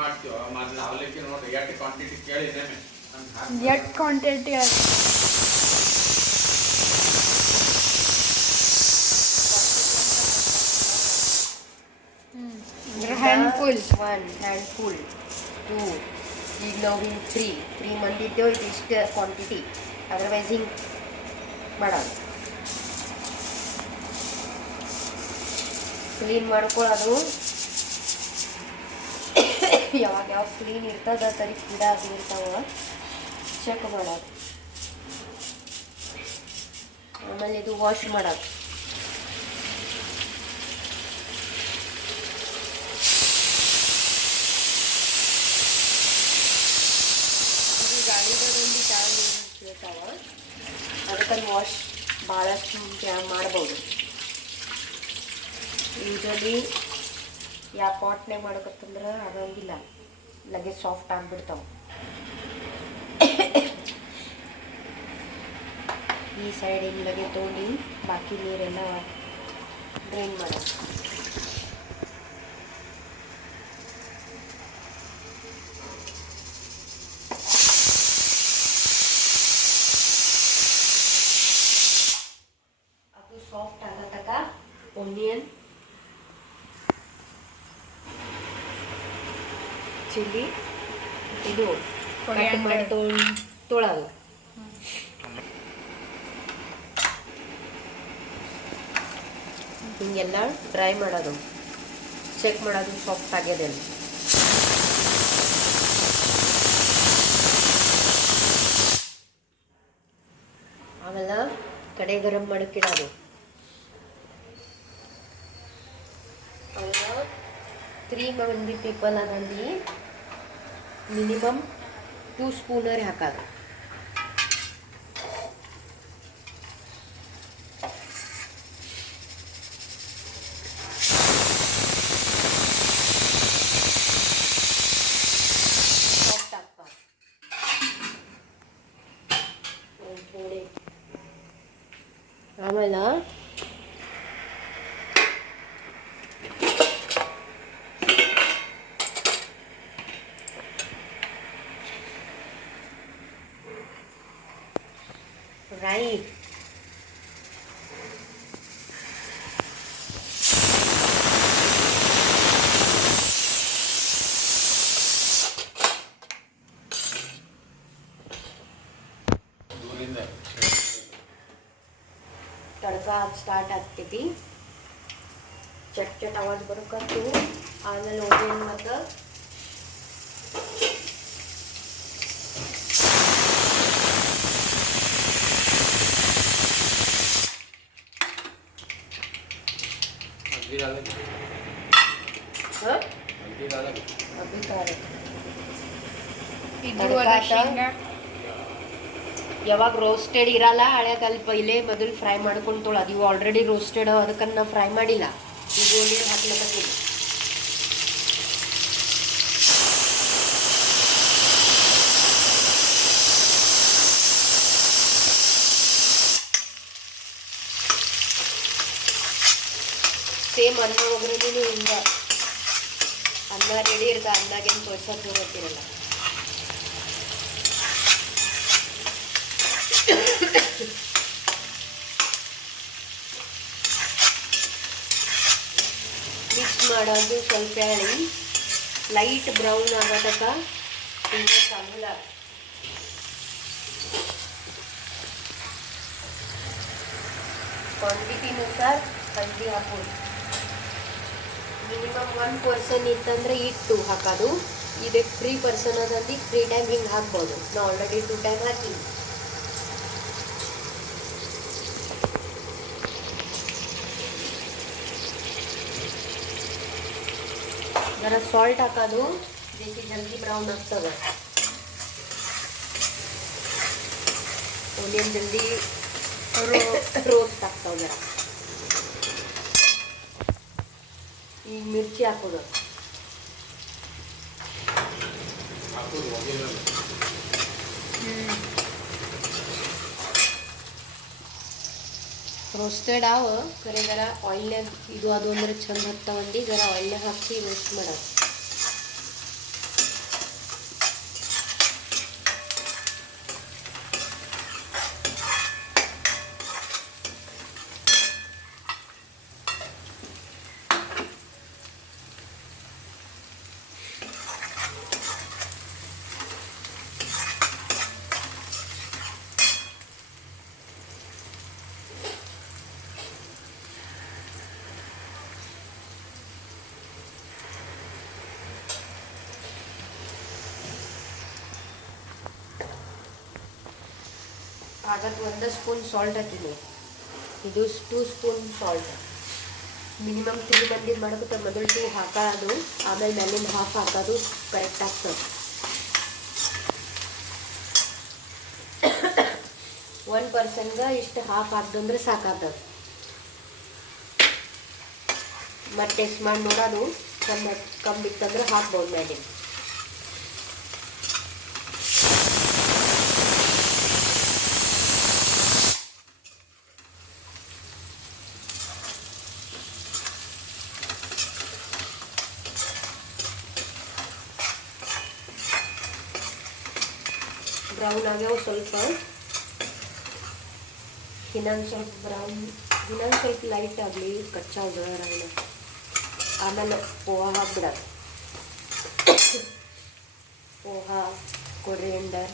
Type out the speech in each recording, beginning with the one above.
ಮಾಡ್ತೀವ ಮೊದಲು ಅವಲಕ್ಕಿ ನೋಡ್ರಿ ಎಷ್ಟು ಕ್ವಾಂಟಿಟಿ ಕೇಳಿದೆ ಎಷ್ಟು ಕ್ವಾಂಟಿಟಿ ಅದು handful 1 handful 2 ಈಗ ನಾವು ಹಿಂಗೆ ತ್ರೀ ಮಂದಿ ಇದ್ದೇವೆ ಇದು ಇಷ್ಟು ಕ್ವಾಂಟಿಟಿ ಅದರ್ವೈಸ್ ಹಿಂಗೆ ಮಾಡೋದು ಕ್ಲೀನ್ ಮಾಡ್ಕೊಳ್ಳೋದು ಯಾವಾಗ ಕ್ಲೀನ್ ಇರ್ತದ ತರಿ ಗಿಡ ಅದು ಇರ್ತಾವ ಚೆಕ್ ಮಾಡೋದು ಆಮೇಲೆ ಇದು ವಾಶ್ ಮಾಡೋದು ಗಾಳಿದಲ್ಲಿ ಟೈಮ್ ಇರ್ತಾವ ಅದಕ್ಕಲ್ಲಿ ವಾಶ್ ಭಾಳಷ್ಟು ಮಾಡ್ಬೋದು ಯೂಶಲಿ ಯಾವ ಪಾಟ್ನಾಗ ಮಾಡಕತ್ತಂದ್ರೆ ಆಗಂಗಿಲ್ಲ ಲಗೆ ಸಾಫ್ಟ್ ಆಗಿಬಿಡ್ತಾವೆ ಈ ಸೈಡ್ ಹಿಂಗೆ ಲಗೆ ತೊಗೊಂಡು ಬಾಕಿ ನೀರೆಲ್ಲ ಡ್ರೈನ್ ಮಾಡೋದು ಸಾಫ್ಟ್ ಆಗೋ ತನಕ ಒನಿಯನ್ ಚಿಲ್ಲಿ ಇದು ಕಟ್ ಮಾಡಿ ತೊಳೋದು ಹಿಂಗೆಲ್ಲ ಡ್ರೈ ಮಾಡೋದು ಚೆಕ್ ಮಾಡೋದು ಸಾಫ್ಟ್ ಆಗಿದೆ ಅಂತ ಆಮೇಲೆ ಕಡೆ ಗರಂ ಮಾಡಕ್ಕಿಡೋದು ಆಮೇಲೆ 3 ಮಂದಿ ಪೀಪಲ್ ಅದಲ್ಲಿ ಮಿನಿಮಮ್ 2 ಸ್ಪೂನರ್ ಹಾಕೋದು ಸಾಫ್ಟ್ ಹಾಕ್ಬಾರ್ದು ಆಮೇಲೆ right तड़का स्टार्ट ಆಗ್ತೈತಿ ಚಟ್ ಚಟ್ ಆವಾಜ್ ಬರಕತ್ತು ಆಮೇಲೆ ಓನಿಯನ್ ಮತ್ತು ಯಾವಾಗ ರೋಸ್ಟೆಡ್ ಇರಲ್ಲ ಹಳೆಯಾಗ ಅಲ್ಲಿ ಪೈಲೆ ಮೊದಲು ಫ್ರೈ ಮಾಡ್ಕೊಂಡು ತೊಳೋದು ಇವು ಆಲ್ರೆಡಿ ರೋಸ್ಟೆಡ್ ಅದಕ್ಕೆ ನಾವು ಫ್ರೈ ಮಾಡಿಲ್ಲ ಈಗ ಓನಿಯನ್ ಹಾಕ್ಲಕತ್ತೀವಿ ಸೇಮ್ ಅನ್ನ ಒಗ್ಗರಣೆನೂ ಹಿಂಗೆ ಅನ್ನ ರೆಡಿ ಇರ್ತದೆ ಅನ್ನಗೇನು ತೋರ್ಸೋಕೆ ಹೋಗ್ತಿರಲ್ಲ ಮಿಕ್ಸ್ ಮಾಡೋದು ಸ್ವಲ್ಪ ಹೇಳಿ ಲೈಟ್ ಬ್ರೌನ್ ಆಗೋದಕ್ಕ ತುಂಬ ಸಾಂಬಲ ಕ್ವಾಂಟಿಟಿನುಸಾರ ಹಲ್ದಿ ಹಾಕೋದು ಮಿನಿಮಮ್ 1 ಪರ್ಸನ್ ಇತ್ತಂದ್ರೆ 2 ಹಾಕೋದು ಇದಕ್ಕೆ 3 ಪರ್ಸನ್ ಅದಂದು 3 ಟೈಮ್ ಹಿಂಗೆ ಹಾಕ್ಬೋದು ನಾವು ಆಲ್ರೆಡಿ 2 ಟೈಮ್ ಹಾಕಿವಿ जरा सॉल्ट ಹಾಕೋದು ಜಲ್ದಿ ಜಲ್ದಿ ಬ್ರೌನ್ ಆಗ್ತದೆ ಓನಿಯನ್ ಜಲ್ದಿ ರೋಸ್ಟ್ ಆಗ್ತಾವೆ ಜರ ಈಗ ಮಿರ್ಚಿ ಹಾಕೋದು रोस्टेड आव खरे जरा ऑइल ಇದು ಅದು ಅಂದ್ರೆ ಚಂದ ಹತ್ತವಂದಿ ಜರ ಆಯಿಲ್ ಹಾಕಿ ರೋಸ್ಟ್ ಮಾಡೋದು ಹಾಗಾಗಿ 1 ಸ್ಪೂನ್ ಸಾಲ್ಟ್ ಹಾಕಿನಿ. ಇದು 2 ಸ್ಪೂನ್ ಸಾಲ್ಟ್. ಮಿನಿಮಮ್ 3 ಮಂದಿ ಮಾಡೋಕೆ ಮೊದಲು 2 ಹಾಕೋದು, ಆಮೇಲೆ ಮೇಲಿಂದ ಹಾಫ್ ಹಾಕೋದು ಕರೆಕ್ಟ್ ಆಗ್ತದೆ. 1 ಪರ್ಸನ್ಗೆ ಇಷ್ಟು ಹಾಫ್ ಹಾಕ್ದಂದ್ರೆ ಸಾಕಾಗ್ತದೆ. ಮತ್ತು ಟೆಸ್ಟ್ ಮಾಡಿ ನೋಡೋದು, ಕಮ್ಮಿ ಇತ್ತಂದ್ರೆ ಹಾಕ್ಬೋದು ಮೇಲೆ. ಬ್ರೌನ್ ಆಗ್ಯಾವ ಸ್ವಲ್ಪ, ಇನ್ನೊಂದು ಸ್ವಲ್ಪ ಬ್ರೌನ್, ಇನ್ನೊಂದು ಸ್ವಲ್ಪ ಲೈಟ್ ಆಗಲಿ, ಕಚ್ಚಾ ಉಳ್ಳಾಗಡ್ಡಿ. ಆಮೇಲೆ ಪೋಹ ಹಾಕ್ಬಿಡೋದು. ಪೋಹ, ಕೊರಿಯಂಡರ್,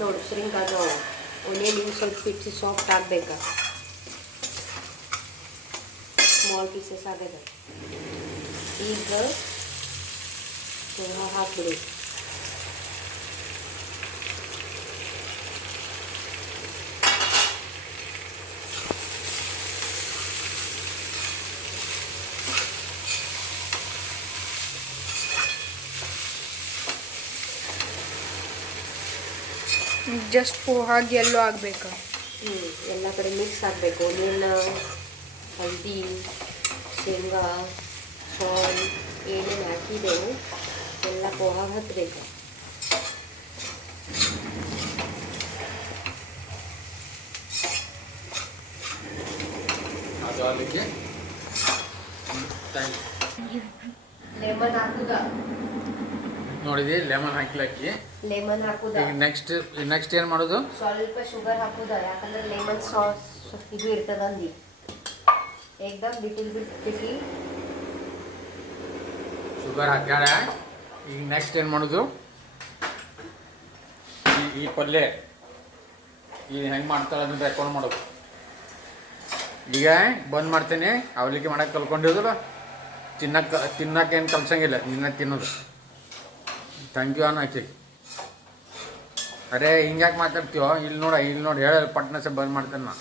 ನೋಡಿ ಶ್ರಿಂಕ್ ಆಗವು. ಒನಿಯನ್ ಇವು ಸ್ವಲ್ಪ ಪಿಚ್ಚಿ ಸಾಫ್ಟ್ ಆಗಬೇಕು, ಸ್ಮಾಲ್ ಪೀಸಸ್ ಆಗಬೇಕು. ಈಗ ಪೋಹ ಹಾಕ್ಬಿಡಿ. ಜಸ್ಟ್ ಪೋಹಾಗಿ ಎಲ್ಲೋ ಆಗಬೇಕಾ? ಎಲ್ಲ ಕಡೆ ಮಿಕ್ಸ್ ಆಗಬೇಕು. ಒನಿಯನ್, ಹಲ್ದಿ, ಶೇಂಗಾ, ಸಾಲ್ ಏನೇನು ಹಾಕಿದೆವು ಎಲ್ಲ ಪೋಹಾಗ ಹತ್ತಬೇಕು. ಅದು ಅಲ್ಲಿಗೆ ಲೆಮನ್ ಹಾಕುದ, ನೋಡಿದಿ ಲೆಮನ್ ಹಾಕ್ಲಕ್ಕಿ. ಲೆಮನ್ ಹಾಕುದ. ಈಗ ನೆಕ್ಸ್ಟ್ ಏನು ಮಾಡೋದು? ಸ್ವಲ್ಪ ಶುಗರ್ ಹಾಕುದ, ಯಾಕಂದ್ರೆ ಲೆಮನ್ ಸಾಸ್ ಇದು ಇರ್ತದ ಅಂದಿ. ಏಕ್ದಮ್ ಬಿಟ್ಟು ಶುಗರ್ ಹಾಕ್ಯಾರ. ಈಗ ನೆಕ್ಸ್ಟ್ ಏನು ಮಾಡೋದು? ಈ ಪಲ್ಯ ಈಗ ಹೆಂಗೆ ಮಾಡ್ತಾಳೆ ಅದನ್ನ ರೆಕಾರ್ಡ್ ಮಾಡೋದು. ಈಗ ಬಂದ್ ಮಾಡ್ತೇನೆ. ಅವಲಿಕ್ಕೆ ಮಾಡಕ್ಕೆ ಕಲ್ಕೊಂಡಿರೋದು, ತಿನ್ನಕ್ಕೆ ಏನು ಕಲ್ಸಂಗಿಲ್ಲ, ನಿನ್ನ ತಿನ್ನೋದು. ಥ್ಯಾಂಕ್ ಯು ಅನ್ನ ಆಚೆ. ಅರೇ ಹಿಂಗ್ಯಾಕೆ ಮಾತಾಡ್ತೀವೋ? ಇಲ್ಲಿ ನೋಡಿ ಹೇಳ ಪಟ್ನ ಬಂದ್ ಮಾಡ್ತೇನೆ ನಾ.